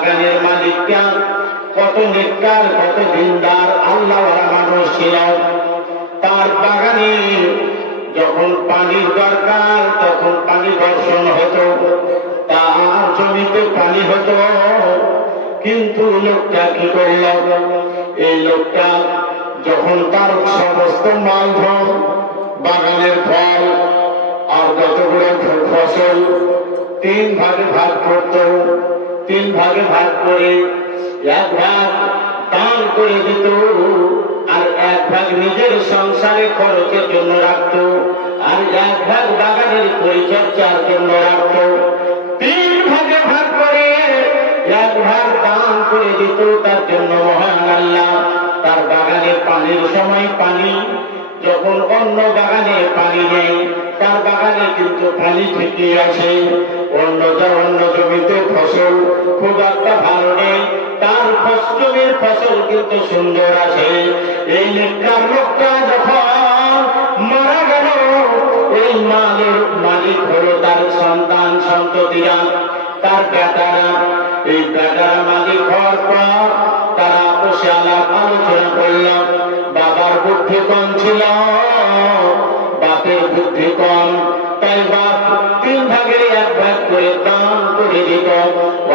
বাগানের মালিকটা কত নেককার, কত দিনদার আল্লাহওয়ালা মানুষ ছিল। তার বাগানে যখন পানির দরকার তখন পানি বর্ষণ হতো, তার জমিতে পানি হতো। কিন্তু লোকটা কি করল? এই লোকটা যখন তার সমস্ত মালধন, বাগানের ফল আর যতগুলো ফসল 3 ভাগে ভাগ করত, 3 ভাগে ভাগ করে 1 ভাগ দান করে দিত, আর 1 ভাগ নিজের সংসারে খরচের জন্য রাখত, আর 1 ভাগ বাগানের পরিচর্যার জন্য রাখত। 3 ভাগে ভাগ করে 1 ভাগ দান করে দিত। তার জন্য মহান আল্লাহ তার বাগানে পানির সময় পানি, যখন অন্য বাগানে পানি নেই তার বাগানে কিন্তু পানি ঠিকই আসে। অন্য জমিতে ফসল খুব একটা ভালো নেই, তার জমির ফসল কিন্তু সুন্দর আসে। এই নেককার লোকটা যখন মারা গেল, এই মালিক হলো তার সন্তান সন্ততিরা, তার বেটারা। এই বেটারা মালিক হওয়ার পর তারা বসে আলোচনা করল। বাবার বুদ্ধি কম ছিল, বাপের বুদ্ধি কম, তাই বাপ 3 ভাগের 1 ভাগ করে দান করে দিত,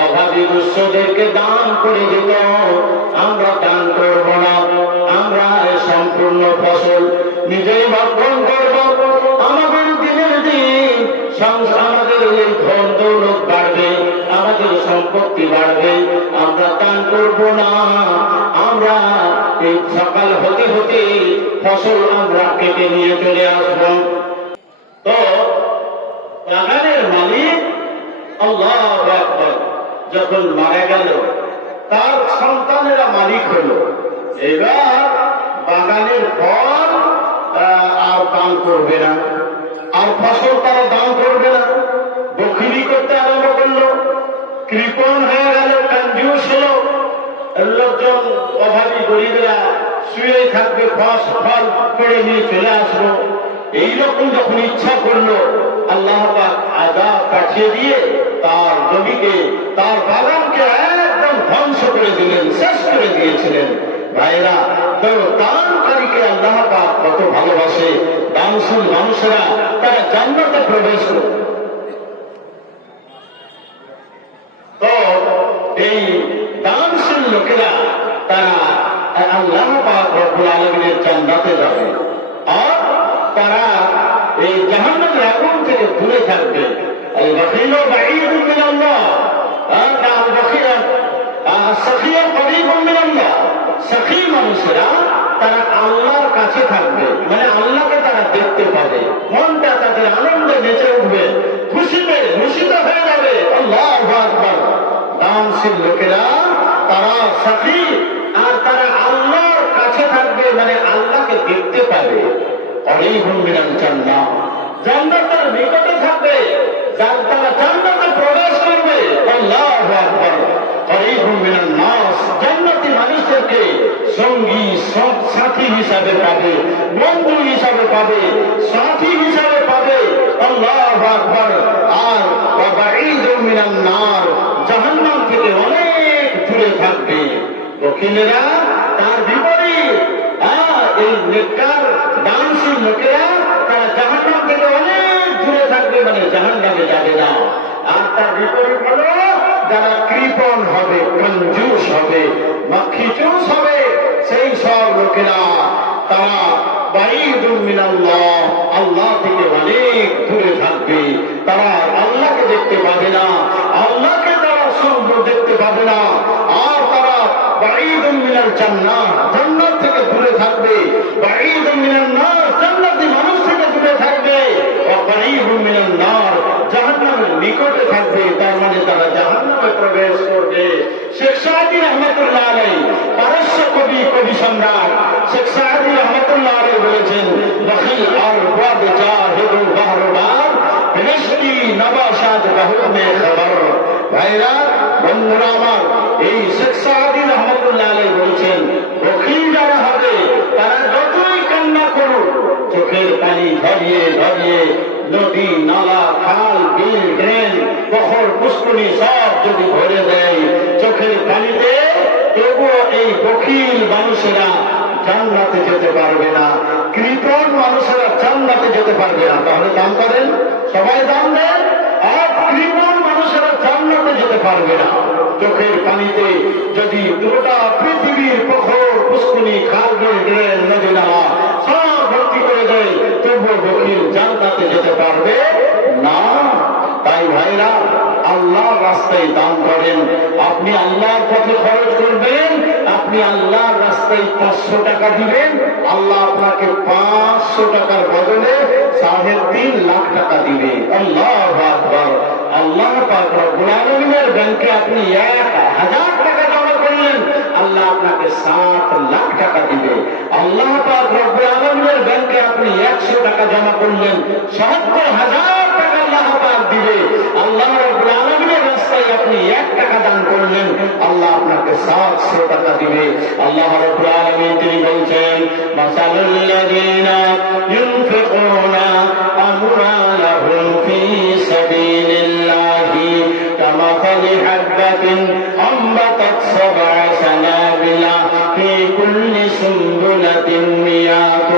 অভাবী দুঃস্থদেরকে দান করে দিত। আমরা দান করব না, আমরা সম্পূর্ণ ফসল নিজেই ভক্ষণ করব। আমাদের দিনের দিন আমাদের এই ধন দৌলত বাড়বে, আমাদের সম্পত্তি বাড়বে, আমরা দান করব না। আমরা এই সকাল হতে হতে ফসল আমরা কেটে নিয়ে চলে আসব। তো বাগানের মালিক আল্লাহু আকবার যখন মারা গেল, তার সন্তানেরা মালিক হলো। এবার বাগানের ফল আর দান করবে না, আর ফসল তারা দান করবে না, বখিলি করতে আরম্ভ করলো, কৃপণ হয়ে গেল, কঞ্জুস হলো। লোকজন অভাবী গরিবরা শুয়ে থাকবে, ফল করে নিয়ে চলে আসবো। এইরকম যখন ইচ্ছা করলো, আল্লাহ পাক আযাব পাঠিয়ে দিয়ে তার জমিকে, তার বাগানকে একদম ধ্বংস করে দিলেন, শেষ করে দিয়েছিলেন। ভাইরা, তো দানকারীকে আল্লাহ পাক কত ভালোবাসে। দানশীল মানুষেরা তারা জান্নাতে প্রবেশ করে। তো এই দানশীল লোকেরা তারা আল্লাহ পাক রব্বুল আলামিনের জান্নাতে যাবে, আর তারা এই জাহান্নামের আগুন থেকে দূরে থাকবে। আল বখিলু বাঈদুন মিনাল্লাহ, আল বখিল সাখিয়ু করিবুন মিনাল্লাহ। সাখী মানুষেরা তারা আল্লাহর কাছে থাকবে, মানে আল্লাহকে তারা দেখতে পাবে, মনটা তাদের আনন্দে নেচে উঠবে, খুশিতে ভূষিত হয়ে যাবে। আল্লাহু আকবার। দানশীল লোকেরা তারা সাখী, আর তারা আল্লাহর কাছে থাকবে, মানে আল্লাহকে দেখতে পাবে। করিবুন মিনাল জান্নাহ, জান্নাতের নিকটে থাকবে, তারা জান্নাতে প্রবেশ করবে। আল্লাহু আকবার। করিবুন মিনান নাস, জান্নাতি মানুষদেরকে সঙ্গী সাথী হিসাবে পাবে, বন্ধু হিসাবে পাবে, সাথী হিসাবে পাবে। আল্লাহু আকবার। আর বাঈদুন মিনান নার, জাহান্নাম থেকে অনেক দূরে থাকবে। বখিলেরা তার বিপরীত, এই নেককার দানশীল লোকেরা তারা জাহান্নাম থেকে অনেক দূরে থাকবে, মানে জাহান্নামে যাবে না। আর তার বিপরীত হলো যারা কৃপণ হবে, কঞ্জুস হবে, মাখিচুস হবে, সেই সব লোকেরা তারা বাঈদুন মিনাল্লাহ, আল্লাহ থেকে অনেক দূরে থাকবে। তারা আল্লাহকে দেখতে পাবে না, আল্লাহকে তারা সুন্দর দেখতে পাবে না। আর তারা বাঈদুন মিনাল জান্নাহ, জান্নাত থেকে দূরে থাকবে। বাঈদুন মিনান নাস, জান্নাতি মানুষ থেকে দূরে থাকবে। ওয়া করিবুন মিনান নার, জাহান্নামের নিকটে থাকবে, তার মানে তারা জাহান্নামে প্রবেশ করবে। শেখ সাঈদী রহমাতুল্লাহ আলাইহি, পারস্য কবি সম্রাট শেখ সাঈদী রহমাতুল্লাহ আলাইহি বলেছেন, বখিল আর ওয়াদ জাহিদু বাহরুবার বেহেশতি নবাশাত বহু মে খবর। ভাইরা, বন্ধুরা আমার, এই শেখ সাঈদী রহমাতুল্লাহ আলাইহি বলছেন, বখিল যারা হবে তারা যতই কান্না করুক, চোখের পানি ঝরিয়ে ঝরিয়ে নদী, নালা, খাল, বিল, ড্রেন, পুকুর, পুষ্করিণী সব যদি ভরে দেয়, চোখের জান্নাতে যেতে পারবে না, কৃপণ মানুষেরা জান্নাতে যেতে পারবে না। তাহলে দান করেন, সবাই দান দেন। আর কৃপণ মানুষেরা জান্নাতে যেতে পারবে না। চোখের পানিতে যদি গোটা পৃথিবীর পুকুর, পুষ্কুনি, খাল, বিল, ড্রেন, নদী, নালা সব ভর্তি করে দেয়, তবুও বকিল জান্নাতে যেতে পারবে না। তাই ভাইরা, আল্লাহর রাস্তায় দান করেন। আপনি আল্লাহর পথে খরচ করবেন, আপনি আল্লাহর রাস্তায় 500 টাকা দিবেন, আল্লাহ আপনাকে 500 টাকার বদলে 3.5 লাখ টাকা দিবে। আল্লাহু আকবার। আল্লাহ পাক রব্বুল আলামিনের ব্যাংকে আপনি 1000 টাকা জমা করলেন, আল্লাহ আপনাকে 7 লাখ টাকা দিবে। আল্লাহ পাক রব্বুল আলামিনের ব্যাংকে আপনি 100 টাকা জমা করলেন, 70,000 টাকা আল্লাহ পাক দিবে। আল্লাহ রব্বুল আলামিনের রাস্তায় আপনি 1 টাকা দান করলেন, আল্লাহ আপনাকে 700 টাকা দিবে। আল্লাহ রব্বুল আলামিন তিনি বলছেন, মাসালুল্লাযীনা ইউনফিকুনা আমওয়ালাহুম ফী সাবিলিল্লাহি কামাসালি হাববাতিন আম্বাতাত সাব'a সানাবিলা ফী কুল্লি সুনবুলাতিন মিয়াতু